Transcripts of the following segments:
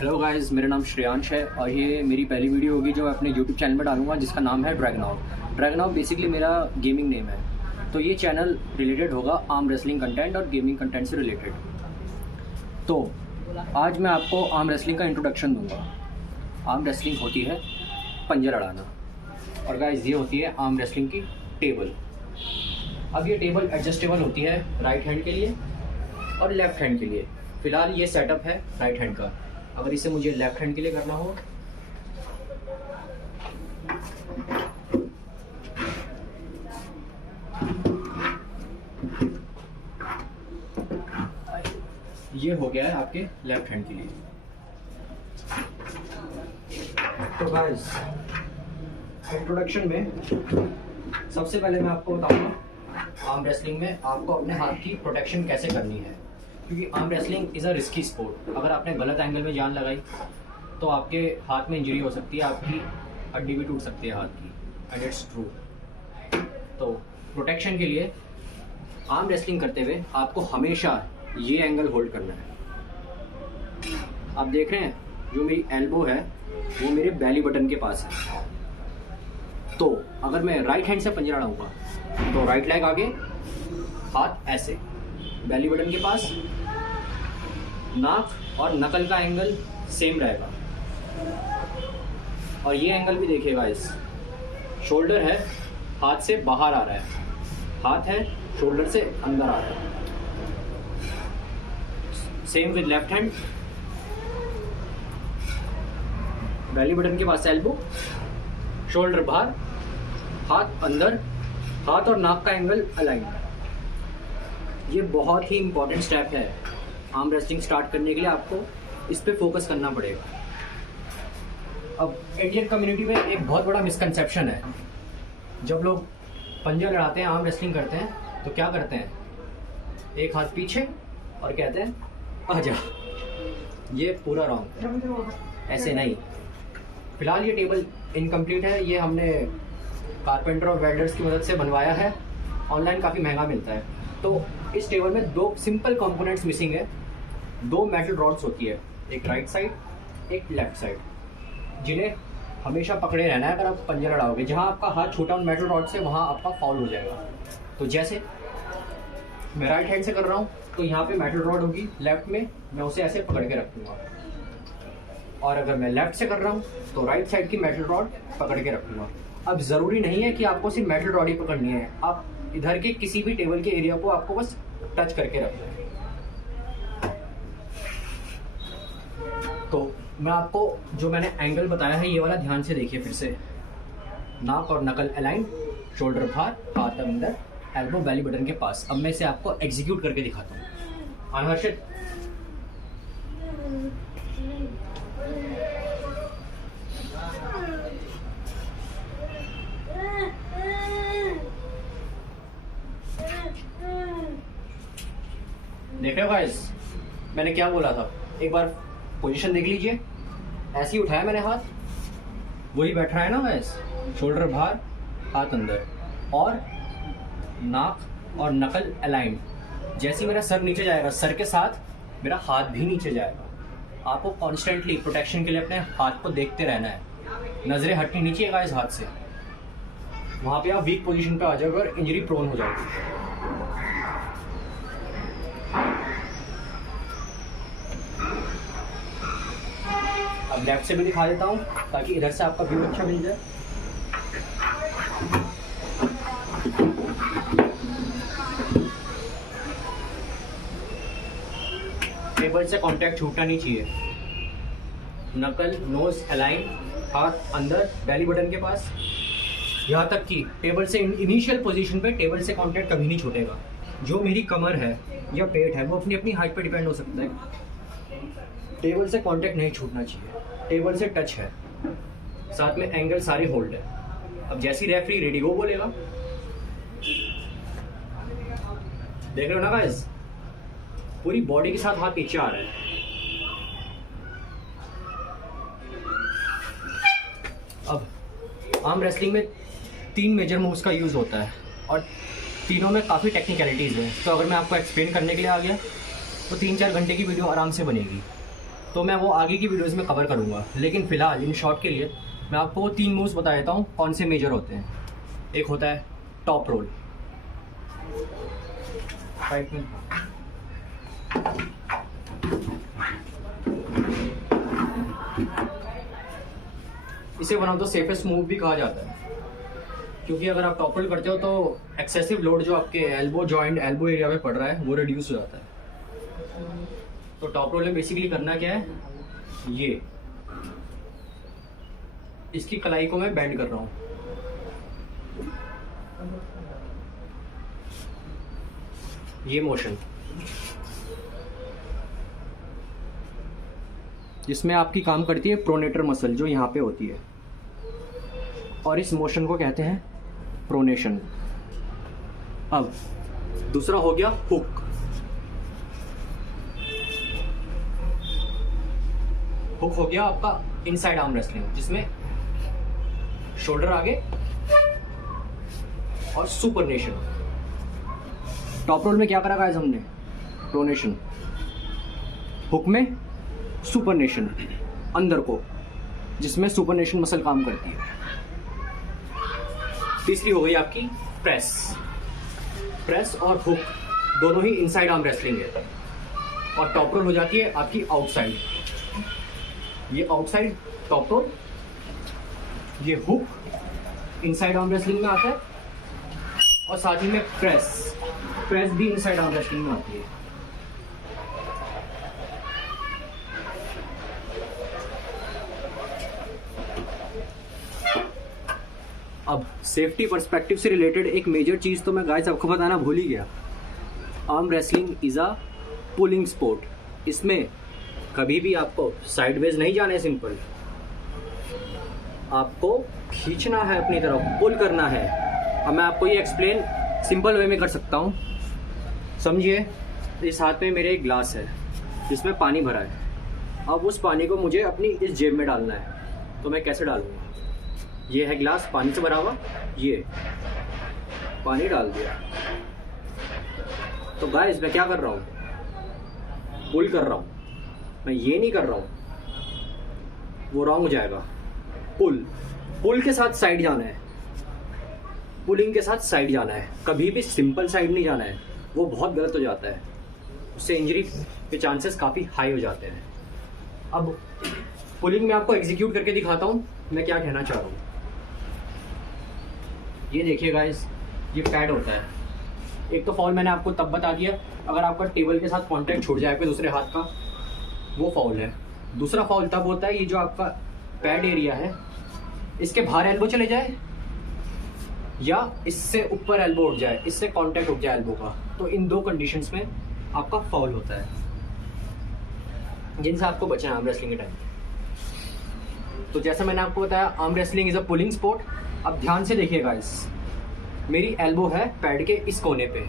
Hello guys, मेरा नाम श्रेयांश है और ये मेरी पहली वीडियो होगी जो मैं अपने यूट्यूब चैनल में डालूंगा जिसका नाम है ड्रैगनॉव बेसिकली मेरा गेमिंग नेम है। तो ये चैनल रिलेटेड होगा आर्म रेसलिंग कंटेंट और गेमिंग कंटेंट से रिलेटेड। तो आज मैं आपको आर्म रेसलिंग का इंट्रोडक्शन दूंगा। आर्म रेसलिंग होती है पंजा लड़ाना और गाइस ये होती है आर्म रेसलिंग की टेबल। अब ये टेबल एडजस्टेबल होती है राइट हैंड के लिए और लेफ्ट हैंड के लिए। फ़िलहाल ये सेटअप है राइट हैंड का। अगर इसे मुझे लेफ्ट हैंड के लिए करना हो ये हो गया है आपके लेफ्ट हैंड के लिए। तो गाइस इंट्रोडक्शन में सबसे पहले मैं आपको बताऊंगा आर्म रेसलिंग में आपको अपने हाथ की प्रोटेक्शन कैसे करनी है, क्योंकि arm wrestling is a risky sport. अगर आपने गलत एंगल में जान लगाई तो आपके हाथ में इंजरी हो सकती है, आपकी हड्डी भी टूट सकती है हाथ की, एंड इट्स ट्रू। तो प्रोटेक्शन के लिए आर्म रेसलिंग करते हुए आपको हमेशा ये एंगल होल्ड करना है। आप देख रहे हैं जो मेरी एल्बो है वो मेरे बेली बटन के पास है। तो अगर मैं राइट हैंड से पंजा लड़ाऊंगा तो राइट लेग आगे, हाथ ऐसे बेली बटन के पास, नाक और नकल का एंगल सेम रहेगा। और ये एंगल भी देखिएगा, इस शोल्डर है हाथ से बाहर आ रहा है, हाथ है शोल्डर से अंदर आ रहा है। Same with left hand, belly button के पास एल्बो, शोल्डर बाहर, हाथ अंदर, हाथ और नाक का एंगल अलाइन। ये बहुत ही इंपॉर्टेंट स्टेप है। आर्म रेसलिंग स्टार्ट करने के लिए आपको इस पे फोकस करना पड़ेगा। अब इंडियन कम्युनिटी में एक बहुत बड़ा मिसकंसेप्शन है। जब लोग पंजा लड़ाते हैं, आर्म रेसलिंग करते हैं, तो क्या करते हैं, एक हाथ पीछे और कहते हैं आजा। ये पूरा रॉन्ग, ऐसे नहीं। फिलहाल ये टेबल इनकम्प्लीट है, ये हमने कारपेंटर और वेल्डर्स की मदद से बनवाया है। ऑनलाइन काफ़ी महंगा मिलता है। तो इस टेबल में दो सिंपल कंपोनेंट्स मिसिंग है। दो मेटल रॉड्स होती है, एक राइट साइड एक लेफ्ट साइड, जिन्हें हमेशा पकड़े रहना है। अगर आप पंजा लड़ाओगे, जहाँ आपका हाथ छूटा उन मेटल रॉड से, वहाँ आपका फाउल हो जाएगा। तो जैसे मैं राइट हैंड से कर रहा हूँ तो यहाँ पे मेटल रॉड होगी लेफ्ट में, मैं उसे ऐसे पकड़ के रखूँगा। और अगर मैं लेफ्ट से कर रहा हूँ तो राइट साइड की मेटल रॉड पकड़ के रखूँगा। अब ज़रूरी नहीं है कि आपको सिर्फ मेटल रॉड ही पकड़नी है, आप इधर के किसी भी टेबल के एरिया को आपको बस टच करके रखना है। तो मैं आपको जो मैंने एंगल बताया है ये वाला ध्यान से देखिए फिर से। नाक और नकल अलाइन, शोल्डर बाहर, हाथ अंदर, एल्बो बेली बटन के पास। अब मैं इसे आपको एग्जीक्यूट करके दिखाता हूँ। अनहर्षित, देख रहे हो गाइस, मैंने क्या बोला था, एक बार पोजीशन देख लीजिए। ऐसे ही उठाया मैंने हाथ, वही बैठ रहा है ना गाइस, शोल्डर बाहर, हाथ अंदर, और नाक और नकल अलाइन। जैसे ही मेरा सर नीचे जाएगा, सर के साथ मेरा हाथ भी नीचे जाएगा। आपको कॉन्स्टेंटली प्रोटेक्शन के लिए अपने हाथ को देखते रहना है, नजरें हटनी नीचे है गाइस हाथ से। वहाँ पे आप वीक पोजीशन पे आ जाओगे और इंजरी प्रोन हो जाओगे। अब लेफ्ट से भी दिखा देता हूँ ताकि इधर से आपका व्यू अच्छा मिल जाए। टेबल से कांटेक्ट छूटना नहीं चाहिए। नकल नोज अलाइन, हाथ अंदर बेली बटन के पास, यहाँ तक कि टेबल से इनिशियल पोजीशन पे टेबल से कांटेक्ट कभी नहीं छूटेगा। जो मेरी कमर है या पेट है वो अपनी अपनी हाइट पे डिपेंड हो सकता है। टेबल से कांटेक्ट नहीं छूटना चाहिए, टेबल से टच है, साथ में एंगल सारे होल्ड है। अब जैसी रेफरी रेडी गो बोलेगा, देख रहे हो ना गाइस, पूरी बॉडी के साथ हाथ पीछे आ रहा है। अब आर्म रेसलिंग में 3 मेजर मूव्स का यूज होता है और तीनों में काफ़ी टेक्निकलिटीज़ हैं। तो अगर मैं आपको एक्सप्लेन करने के लिए आ गया तो 3-4 घंटे की वीडियो आराम से बनेगी। तो मैं वो आगे की वीडियोस में कवर करूँगा, लेकिन फ़िलहाल इन शॉर्ट के लिए मैं आपको 3 मूव्स बता देता हूँ कौन से मेजर होते हैं। एक होता है टॉप रोल, इसे one of the safest move भी कहा जाता है, क्योंकि अगर आप टॉप रोल करते हो तो एक्सेसिव लोड जो आपके एल्बो जॉइंट एल्बो एरिया में पड़ रहा है वो रिड्यूस हो जाता है। तो टॉप रोल में बेसिकली करना क्या है, ये इसकी कलाई को मैं बेंड कर रहा हूँ, ये मोशन, जिसमें आपकी काम करती है प्रोनेटर मसल जो यहाँ पे होती है, और इस मोशन को कहते हैं प्रोनेशन। अब दूसरा हो गया हुक। हुक हो गया आपका इनसाइड आर्म रेसलिंग, जिसमें शोल्डर आगे और सुपरनेशन। टॉप रोल में क्या करा गाइस हमने, प्रोनेशन, हुक में सुपरनेशन अंदर को, जिसमें सुपरनेशन मसल काम करती है। तीसरी हो गई आपकी प्रेस। प्रेस और हुक दोनों ही इनसाइड आर्म रेसलिंग है, और टॉप रोल हो जाती है आपकी आउटसाइड। ये आउटसाइड टॉप रोल, ये हुक इनसाइड आर्म रेसलिंग में आता है, और साथ ही में प्रेस, प्रेस भी इनसाइड आर्म रेसलिंग में आती है। अब सेफ्टी पर्सपेक्टिव से रिलेटेड एक मेजर चीज़ तो मैं गाइस आपको बताना भूल ही गया। Arm wrestling is a pulling sport. इसमें कभी भी आपको साइडवेज नहीं जाना है, सिंपल आपको खींचना है अपनी तरफ, पुल करना है। अब मैं आपको ये एक्सप्लेन सिंपल वे में कर सकता हूँ, समझिए। इस हाथ में मेरे एक ग्लास है जिसमें पानी भरा है। अब उस पानी को मुझे अपनी इस जेब में डालना है, तो मैं कैसे डालूँगा, ये है ग्लास पानी से भरा हुआ, ये पानी डाल दिया। तो गाइस मैं क्या कर रहा हूँ, पुल कर रहा हूँ, मैं ये नहीं कर रहा हूँ, वो रॉन्ग हो जाएगा। पुल, पुल के साथ साइड जाना है, पुलिंग के साथ साइड जाना है, कभी भी सिंपल साइड नहीं जाना है, वो बहुत गलत हो जाता है, उससे इंजरी के चांसेस काफ़ी हाई हो जाते हैं। अब पुलिंग में आपको एग्जीक्यूट करके दिखाता हूँ मैं क्या कहना चाह रहा हूँ। ये देखिए गाइस, ये पैड होता है। एक तो फॉल मैंने आपको तब बता दिया अगर आपका टेबल के साथ कांटेक्ट छूट जाए पे दूसरे हाथ का, वो फॉल है। दूसरा फॉल तब होता है ये जो आपका पैड एरिया है, इसके बाहर एल्बो चले जाए या इससे ऊपर एल्बो उठ जाए, इससे कांटेक्ट उठ जाए एल्बो का, तो इन दो कंडीशंस में आपका फॉल होता है, जिनसे आपको बचना है आर्म रेसलिंग के टाइम। तो जैसा मैंने आपको बताया, arm wrestling is a pulling sport. अब ध्यान से देखिए गाइस, मेरी एल्बो है पैड के इस कोने पे,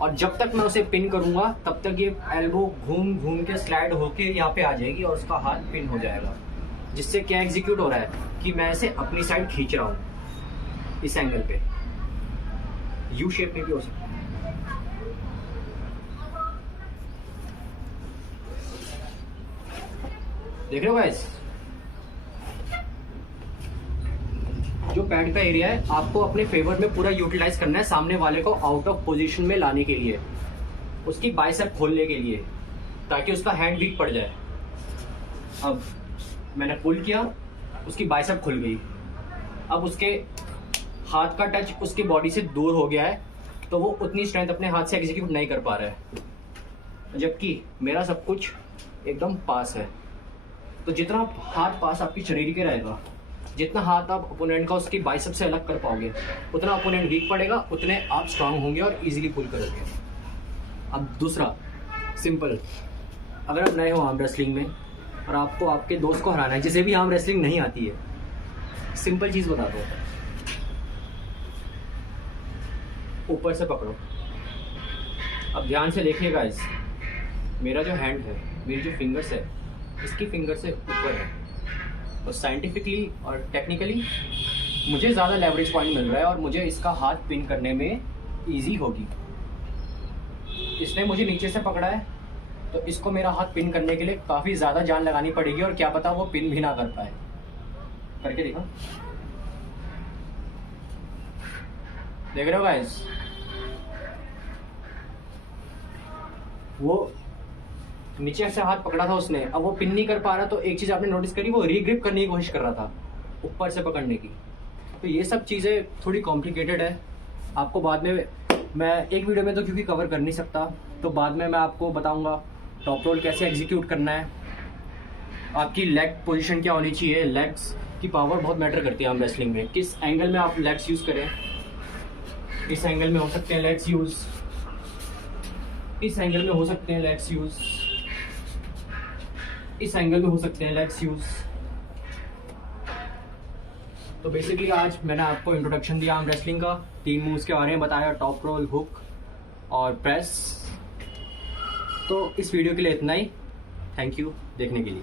और जब तक मैं उसे पिन करूंगा तब तक ये एल्बो घूम घूम के स्लाइड होके यहाँ पे आ जाएगी और उसका हाथ पिन हो जाएगा। जिससे क्या एग्जीक्यूट हो रहा है कि मैं इसे अपनी साइड खींच रहा हूँ, इस एंगल पे यू शेप में भी हो सकता है। देख रहे हो गाइस, जो पैड का एरिया है आपको अपने फेवर में पूरा यूटिलाइज करना है, सामने वाले को आउट ऑफ पोजीशन में लाने के लिए, उसकी बाइसेप खोलने के लिए, ताकि उसका हैंड वीक पड़ जाए। अब मैंने पुल किया, उसकी बाइसेप खुल गई, अब उसके हाथ का टच उसकी बॉडी से दूर हो गया है, तो वो उतनी स्ट्रेंथ अपने हाथ से एग्जीक्यूट नहीं कर पा रहा है, जबकि मेरा सब कुछ एकदम पास है। तो जितना हाथ पास आपकी शरीर के रहेगा, जितना हाथ आप ओपोनेंट का उसकी बाइसेप से अलग कर पाओगे, उतना ओपोनेंट वीक पड़ेगा, उतने आप स्ट्रांग होंगे और इजीली पुल करोगे। अब दूसरा सिंपल, अगर आप नए हो आर्म रेसलिंग में और आपको आपके दोस्त को हराना है, जिसे भी आर्म रेसलिंग नहीं आती है, सिंपल चीज़ बता दो, ऊपर से पकड़ो। अब ध्यान से देखिएगा, इस मेरा जो हैंड है, मेरी जो फिंगर्स है, इसकी फिंगर से ऊपर है, और साइंटिफिकली और टेक्निकली मुझे ज़्यादा लेवरेज पॉइंट मिल रहा है और मुझे इसका हाथ पिन करने में इजी होगी। इसने मुझे नीचे से पकड़ा है, तो इसको मेरा हाथ पिन करने के लिए काफ़ी ज़्यादा जान लगानी पड़ेगी और क्या पता वो पिन भी ना कर पाए। करके देखो, देख रहे हो गाइस, वो नीचे से हाथ पकड़ा था उसने, अब वो पिन नहीं कर पा रहा। तो एक चीज़ आपने नोटिस करी, वो रीग्रिप करने की कोशिश कर रहा था ऊपर से पकड़ने की। तो ये सब चीज़ें थोड़ी कॉम्प्लिकेटेड है। आपको बाद में मैं एक वीडियो में तो क्योंकि कवर कर नहीं सकता, तो बाद में मैं आपको बताऊंगा टॉप रोल कैसे एग्जीक्यूट करना है। आपकी लेग पोजीशन क्या होनी चाहिए, लेग्स की पावर बहुत मैटर करती है आर्म रेसलिंग में। किस एंगल में आप लेग्स यूज़ करें, इस एंगल में हो सकते हैं लेग्स यूज़, इस एंगल में हो सकते हैं लेग्स यूज़, इस एंगल में हो सकते हैं लेग्स यूज़। तो बेसिकली आज मैंने आपको इंट्रोडक्शन दिया आर्म रेसलिंग का, 3 मूव्स के बारे में बताया, टॉप रोल, हुक और प्रेस। तो इस वीडियो के लिए इतना ही। थैंक यू देखने के लिए।